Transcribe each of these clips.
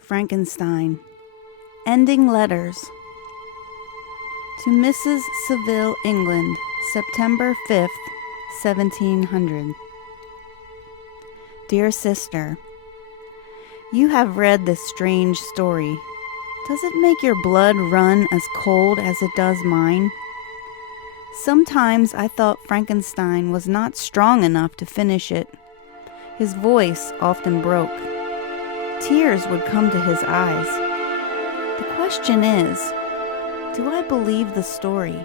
Frankenstein Ending Letters to Mrs. Saville, England, September 5th, 1700. Dear Sister, you have read this strange story. Does it make your blood run as cold as it does mine? Sometimes I thought Frankenstein was not strong enough to finish it. His voice often broke. Tears would come to his eyes. The question is, do I believe the story?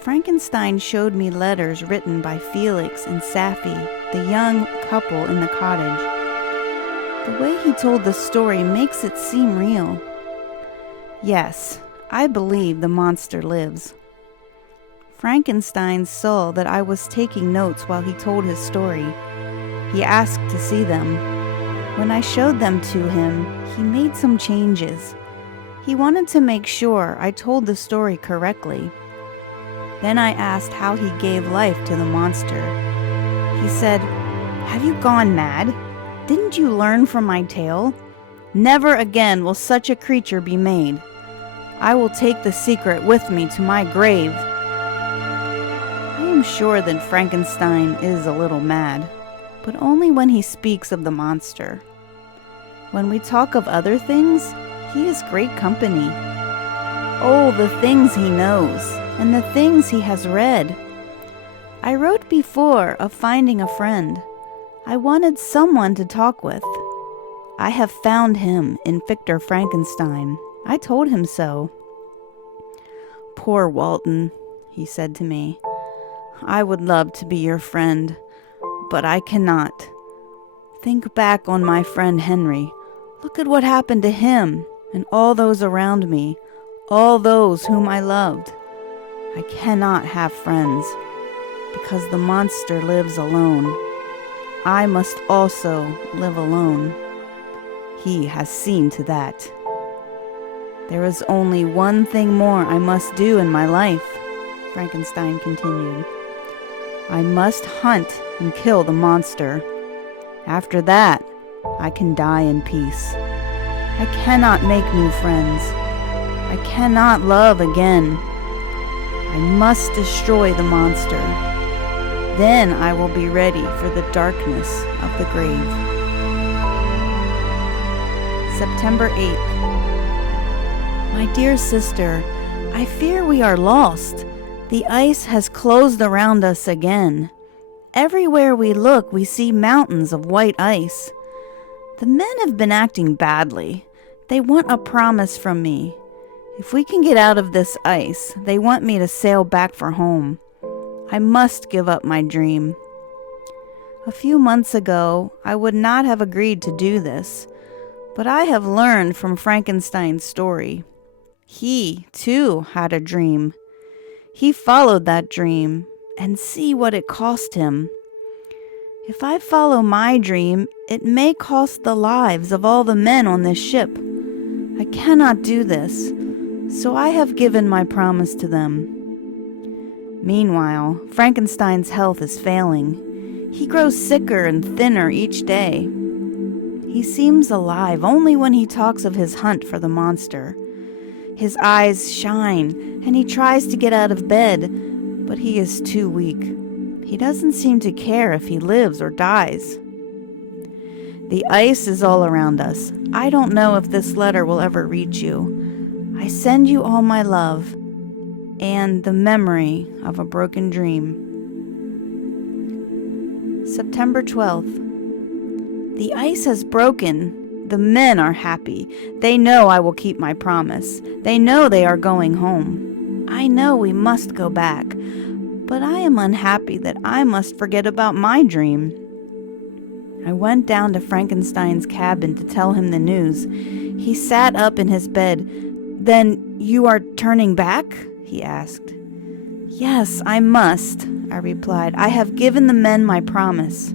Frankenstein showed me letters written by Felix and Sapphy, the young couple in the cottage. The way he told the story makes it seem real. Yes, I believe the monster lives. Frankenstein saw that I was taking notes while he told his story. He asked to see them. When I showed them to him, he made some changes. He wanted to make sure I told the story correctly. Then I asked how he gave life to the monster. He said, "Have you gone mad? Didn't you learn from my tale? Never again will such a creature be made. I will take the secret with me to my grave." I am sure that Frankenstein is a little mad, but only when he speaks of the monster. When we talk of other things, he is great company. Oh, the things he knows, and the things he has read. I wrote before of finding a friend. I wanted someone to talk with. I have found him in Victor Frankenstein. I told him so. "Poor Walton," he said to me. "I would love to be your friend, but I cannot. Think back on my friend Henry. Look at what happened to him and all those around me, all those whom I loved. I cannot have friends, because the monster lives alone. I must also live alone. He has seen to that. There is only one thing more I must do in my life," Frankenstein continued. "I must hunt and kill the monster. After that, I can die in peace. I cannot make new friends. I cannot love again. I must destroy the monster. Then I will be ready for the darkness of the grave." September 8th. My dear sister, I fear we are lost. The ice has closed around us again. Everywhere we look, we see mountains of white ice. The men have been acting badly. They want a promise from me. If we can get out of this ice, they want me to sail back for home. I must give up my dream. A few months ago, I would not have agreed to do this, but I have learned from Frankenstein's story. He, too, had a dream. He followed that dream, and see what it cost him. If I follow my dream, it may cost the lives of all the men on this ship. I cannot do this, so I have given my promise to them. Meanwhile, Frankenstein's health is failing. He grows sicker and thinner each day. He seems alive only when he talks of his hunt for the monster. His eyes shine, and he tries to get out of bed, but he is too weak. He doesn't seem to care if he lives or dies. The ice is all around us. I don't know if this letter will ever reach you. I send you all my love and the memory of a broken dream. September 12th. The ice has broken. The men are happy. They know I will keep my promise. They know they are going home. I know we must go back, but I am unhappy that I must forget about my dream. I went down to Frankenstein's cabin to tell him the news. He sat up in his bed. "Then you are turning back?" he asked. "Yes, I must," I replied. "I have given the men my promise."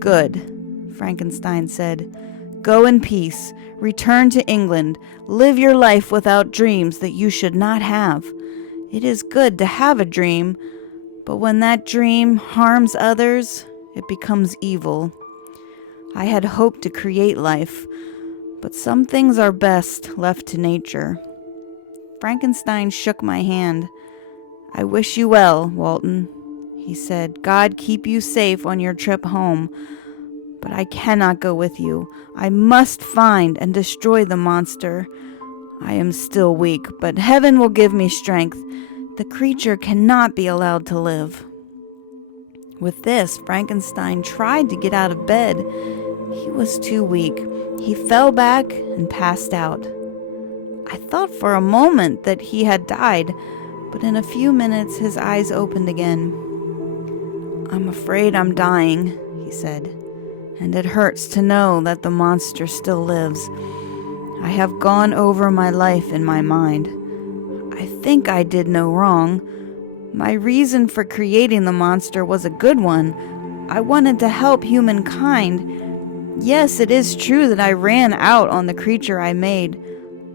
"Good," Frankenstein said. "Go in peace. Return to England. Live your life without dreams that you should not have. It is good to have a dream, but when that dream harms others, it becomes evil. I had hoped to create life, but some things are best left to nature. Frankenstein shook my hand. I wish you well, Walton, he said. God keep you safe on your trip home. But I cannot go with you. I must find and destroy the monster. I am still weak, but heaven will give me strength. The creature cannot be allowed to live. With this, Frankenstein tried to get out of bed. He was too weak. He fell back and passed out. I thought for a moment that he had died, but in a few minutes his eyes opened again. I'm afraid I'm dying, he said, and it hurts to know that the monster still lives. I have gone over my life in my mind. I think I did no wrong. My reason for creating the monster was a good one. I wanted to help humankind. Yes, it is true that I ran out on the creature I made,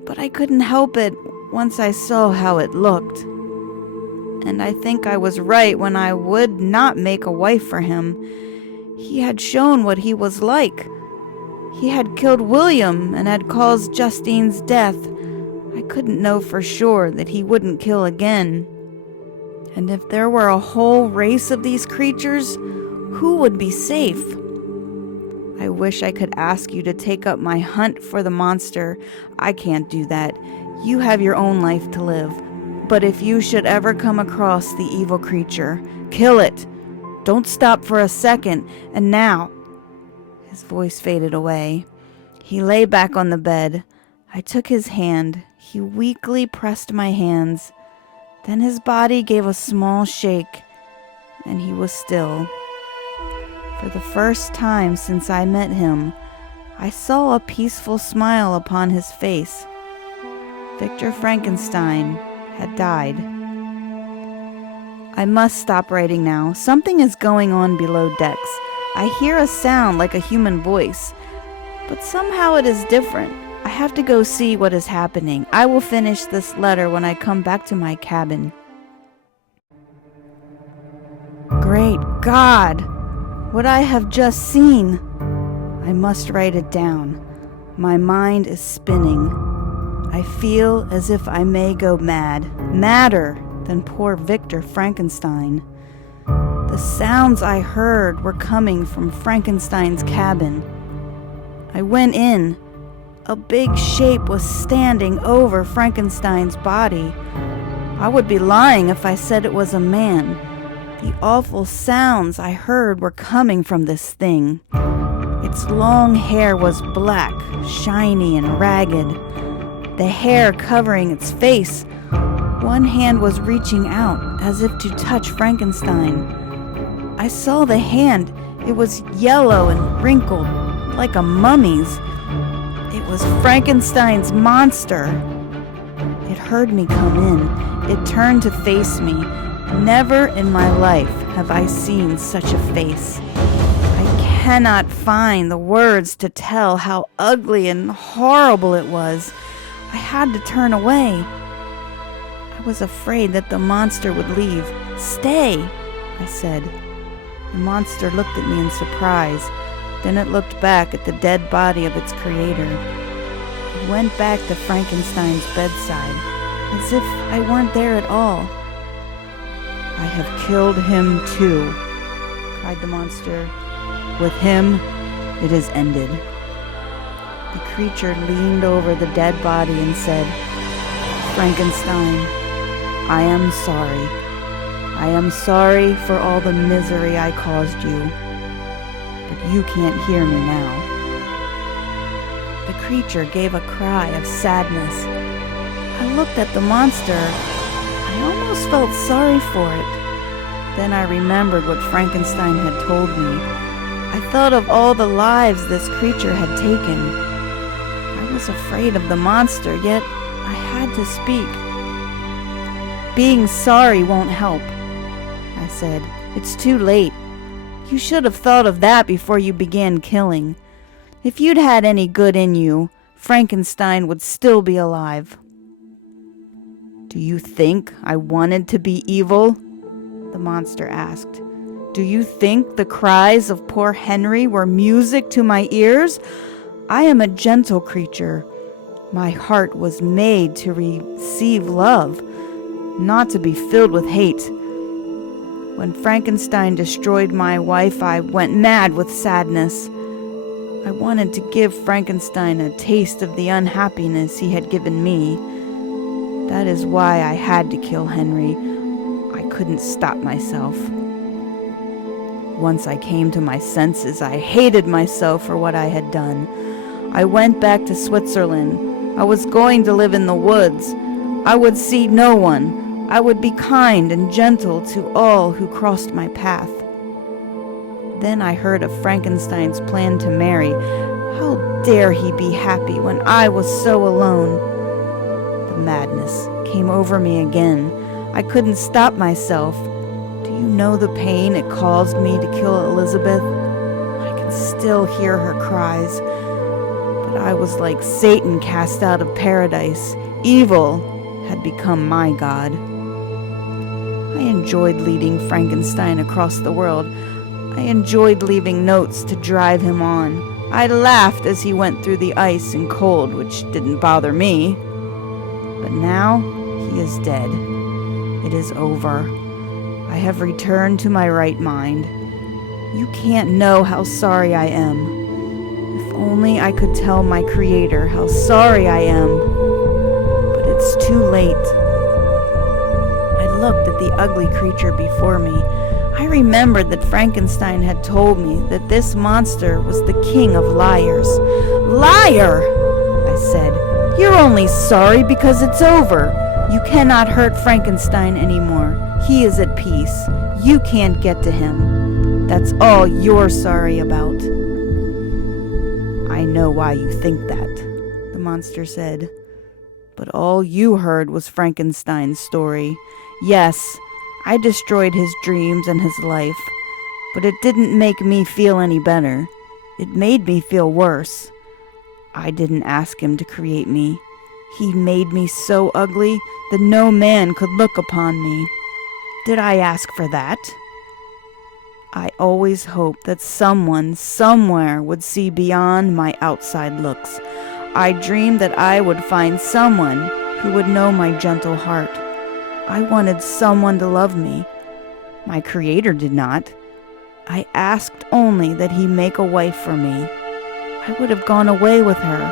but I couldn't help it once I saw how it looked. And I think I was right when I would not make a wife for him. He had shown what he was like. He had killed William and had caused Justine's death. I couldn't know for sure that he wouldn't kill again. And if there were a whole race of these creatures, who would be safe? I wish I could ask you to take up my hunt for the monster. I can't do that. You have your own life to live. But if you should ever come across the evil creature, kill it. Don't stop for a second. And now... His voice faded away. He lay back on the bed. I took his hand. He weakly pressed my hands. Then his body gave a small shake, and he was still. For the first time since I met him, I saw a peaceful smile upon his face. Victor Frankenstein had died. I must stop writing now. Something is going on below decks. I hear a sound like a human voice, but somehow it is different. I have to go see what is happening. I will finish this letter when I come back to my cabin. Great God! What I have just seen! I must write it down. My mind is spinning. I feel as if I may go mad, madder than poor Victor Frankenstein. The sounds I heard were coming from Frankenstein's cabin. I went in. A big shape was standing over Frankenstein's body. I would be lying if I said it was a man. The awful sounds I heard were coming from this thing. Its long hair was black, shiny, and ragged. The hair covering its face. One hand was reaching out as if to touch Frankenstein. I saw the hand. It was yellow and wrinkled, like a mummy's. It was Frankenstein's monster. It heard me come in. It turned to face me. Never in my life have I seen such a face. I cannot find the words to tell how ugly and horrible it was. I had to turn away. I was afraid that the monster would leave. Stay, I said. The monster looked at me in surprise. Then it looked back at the dead body of its creator. It went back to Frankenstein's bedside, as if I weren't there at all. I have killed him too, cried the monster. With him, it is ended. The creature leaned over the dead body and said, Frankenstein, I am sorry. I am sorry for all the misery I caused you, but you can't hear me now. The creature gave a cry of sadness. I looked at the monster. I almost felt sorry for it. Then I remembered what Frankenstein had told me. I thought of all the lives this creature had taken. I was afraid of the monster, yet I had to speak. Being sorry won't help, I said. It's too late. You should have thought of that before you began killing. If you'd had any good in you, Frankenstein would still be alive. "Do you think I wanted to be evil?" the monster asked. "Do you think the cries of poor Henry were music to my ears? I am a gentle creature. My heart was made to receive love, not to be filled with hate. When Frankenstein destroyed my wife, I went mad with sadness. I wanted to give Frankenstein a taste of the unhappiness he had given me. That is why I had to kill Henry. I couldn't stop myself. Once I came to my senses, I hated myself for what I had done. I went back to Switzerland. I was going to live in the woods. I would see no one. I would be kind and gentle to all who crossed my path. Then I heard of Frankenstein's plan to marry. How dare he be happy when I was so alone? The madness came over me again. I couldn't stop myself. Do you know the pain it caused me to kill Elizabeth? I can still hear her cries. But I was like Satan cast out of paradise. Evil had become my god. I enjoyed leading Frankenstein across the world. I enjoyed leaving notes to drive him on. I laughed as he went through the ice and cold, which didn't bother me. But now he is dead. It is over. I have returned to my right mind. You can't know how sorry I am. If only I could tell my Creator how sorry I am. But it's too late. I looked at the ugly creature before me. I remembered that Frankenstein had told me that this monster was the king of liars. "Liar!" I said. "You're only sorry because it's over. You cannot hurt Frankenstein anymore. He is at peace. You can't get to him. That's all you're sorry about." "I know why you think that," the monster said. "But all you heard was Frankenstein's story. Yes, I destroyed his dreams and his life, but it didn't make me feel any better. It made me feel worse. I didn't ask him to create me. He made me so ugly that no man could look upon me. Did I ask for that? I always hoped that someone, somewhere, would see beyond my outside looks. I dreamed that I would find someone who would know my gentle heart. I wanted someone to love me. My Creator did not. I asked only that he make a wife for me. I would have gone away with her.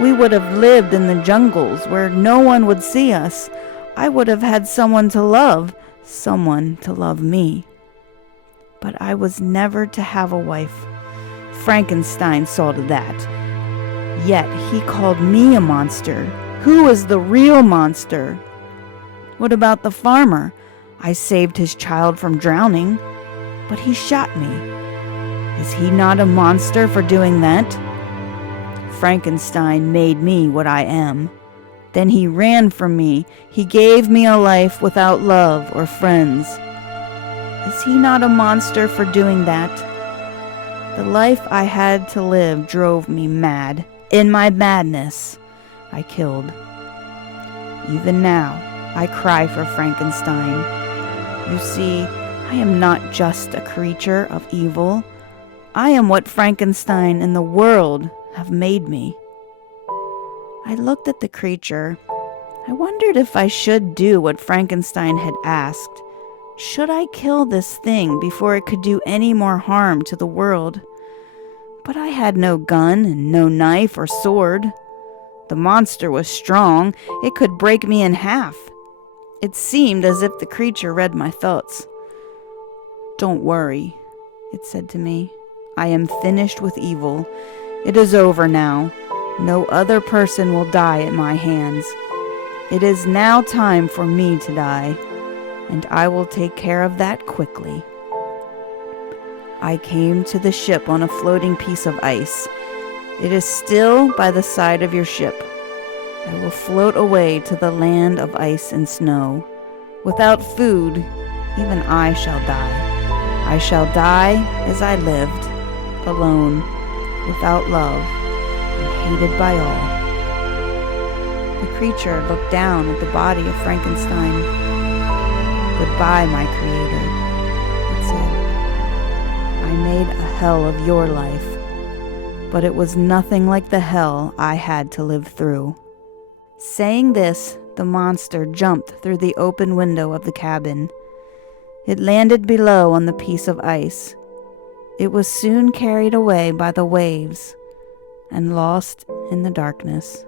We would have lived in the jungles where no one would see us. I would have had someone to love me. But I was never to have a wife. Frankenstein saw to that. Yet he called me a monster. Who is the real monster? What about the farmer? I saved his child from drowning, but he shot me. Is he not a monster for doing that? Frankenstein made me what I am. Then he ran from me. He gave me a life without love or friends. Is he not a monster for doing that? The life I had to live drove me mad. In my madness, I killed. Even now, I cry for Frankenstein. You see, I am not just a creature of evil. I am what Frankenstein and the world have made me. I looked at the creature. I wondered if I should do what Frankenstein had asked. Should I kill this thing before it could do any more harm to the world? But I had no gun and no knife or sword. The monster was strong. It could break me in half. It seemed as if the creature read my thoughts. "Don't worry," it said to me. "I am finished with evil. It is over now. No other person will die at my hands. It is now time for me to die, and I will take care of that quickly." I came to the ship on a floating piece of ice. It is still by the side of your ship. I will float away to the land of ice and snow. Without food, even I shall die. I shall die as I lived, alone, without love, and hated by all. The creature looked down at the body of Frankenstein. "Goodbye, my creator," it said. "I made a hell of your life, but it was nothing like the hell I had to live through." Saying this, the monster jumped through the open window of the cabin. It landed below on the piece of ice. It was soon carried away by the waves and lost in the darkness.